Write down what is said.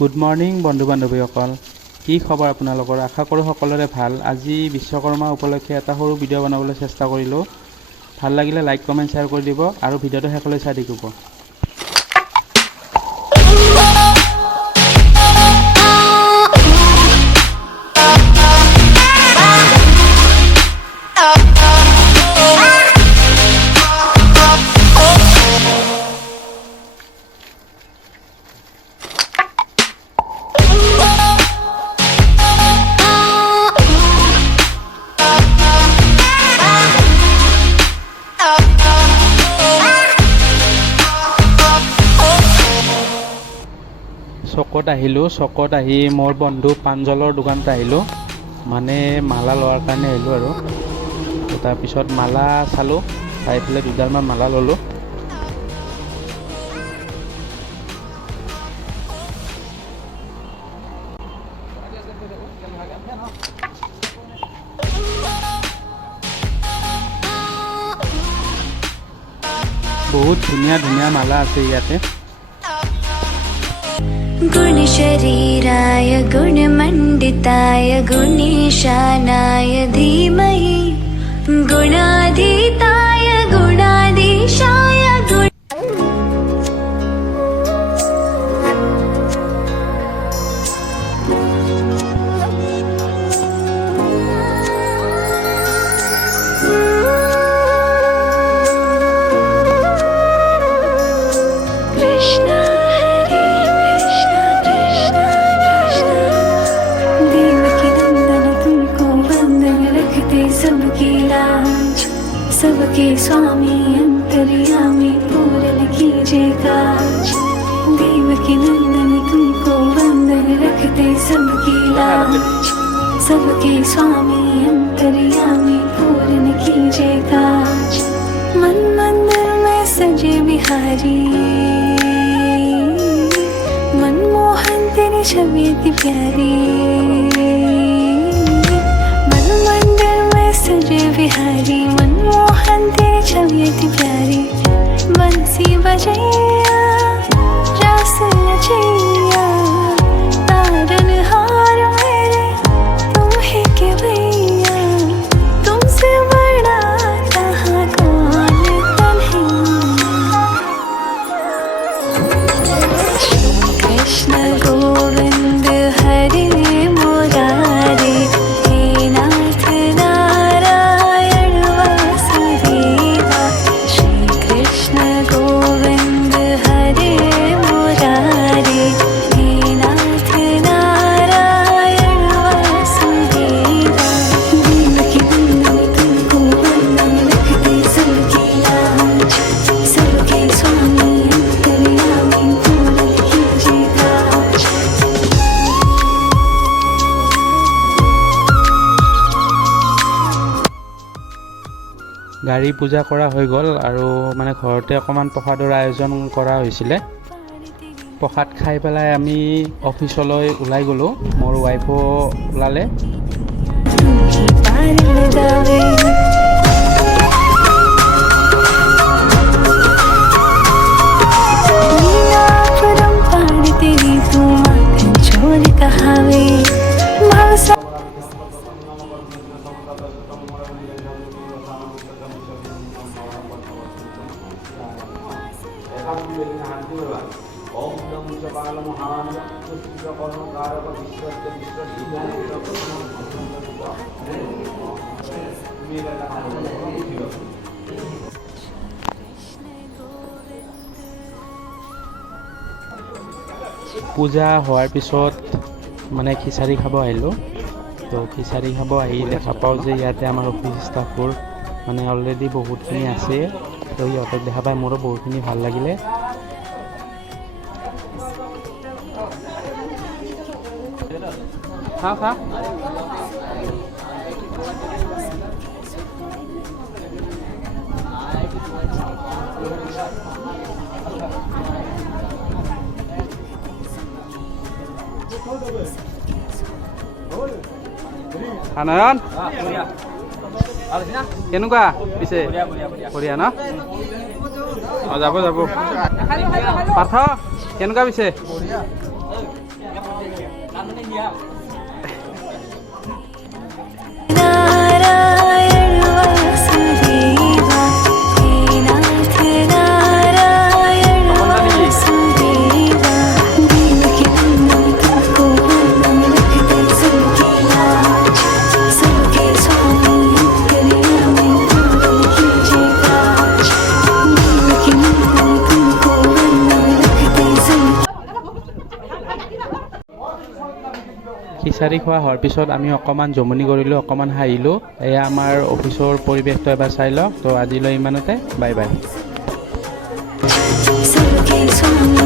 Good morning বন্ধু বান্ধৱীসকল, কি খবৰ আপোনালোকৰ? আশা কৰোঁ সকলোৰে ভাল। আজি বিশ্বকৰ্মা উপলক্ষে এটা সৰু ভিডিঅ' বনাবলৈ চেষ্টা কৰিলোঁ। ভাল লাগিলে লাইক কমেণ্ট শ্বেয়াৰ কৰি দিব আৰু ভিডিঅ'টো শেষলৈ চাই থাকিব। চকত আহি মোৰ বন্ধু পাঞ্জলৰ দোকানত আহিলোঁ, মানে মালা লোৱাৰ কাৰণে আহিলোঁ আৰু তাৰপিছত মালা চালোঁ, চাই পেলাই দুডালমান মালা ল'লোঁ। বহুত ধুনীয়া ধুনীয়া মালা আছে ইয়াতে। गुण शरीराय गुणमण्डिताय गुणेशानाय धीमहि गुणाधीताय गुणाधीशाय सबके स्वामी अंतर्यामी पूर्ण कीजिए काज। देवकी नंदन तुमको वंदन रखते सबकी लाज। सबके स्वामी अंतर्यामी पूर्ण कीजिए काज। मन मंदिर में सजे बिहारी, मनमोहन तेरी छवि अति प्यारी। मन मंदिर में सजे बिहारी, मनमोहन तेरी छवि अति प्यारी। बंसी बजैया रास रचैया, तारन हार मेरे तुम ही के भैया। तुमसे बड़ा कहाँ कौन कन्हैया। श्री कृष्ण गोविंद हरे मुरारे, हे नाथ नारायण वासुदेवा। श्री कृष्ण गोविंद हरे मुरारे, हे नाथ नारायण वासुदेवा। देवकी नंदन तुमको वंदन रखते सबकी लाज। सबके स्वामी अंतर्यामी पूर्ण कीजिए काज। গাড়ী পূজা কৰা হৈ গ'ল আৰু মানে ঘৰতে অকণমান প্ৰসাদৰ আয়োজন কৰা হৈছিলে। প্ৰসাদ খাই পেলাই আমি অফিচলৈ ওলাই গ'লোঁ। মোৰ ৱাইফো ওলালে। पार लगावे लीला परम्पार तेरी तू माखन चोर कहावे। भावसा পূজা হোৱাৰ পিছত মানে খিচাৰি খাব আহিলোঁ। তো খিচাৰি খাব আহি দেখা পাওঁ যে ইয়াতে আমাৰ অফিচ ষ্টাফবোৰ মানে অলৰেডি বহুতখিনি আছে। তো সিহঁতক দেখা পাই মোৰো বহুতখিনি ভাল লাগিলে। খা নয়ন, কেনেকুৱা পিছে? বঢ়িয়া ন? যাব পাৰ্থ কেনেকুৱা পিছে? नारायण वासुदेवा हे नाथ नारायण वासुदेवा देवकी नंदन तुमको वंदन रखते सबके लाज सबके स्वामी अंतर्यामी तुम कीजिए काज देवकी नंदन तुमको वंदन रखते सब খিচাৰি খোৱা হোৱাৰ পিছত আমি অকণমান জমনি কৰিলোঁ, অকণমান হাঁহিলোঁ। এয়া আমাৰ অফিচৰ পৰিৱেশটো এবাৰ চাই লওক। তো আজিলৈ ইমানতে, বাই বাই। सबके स्वामी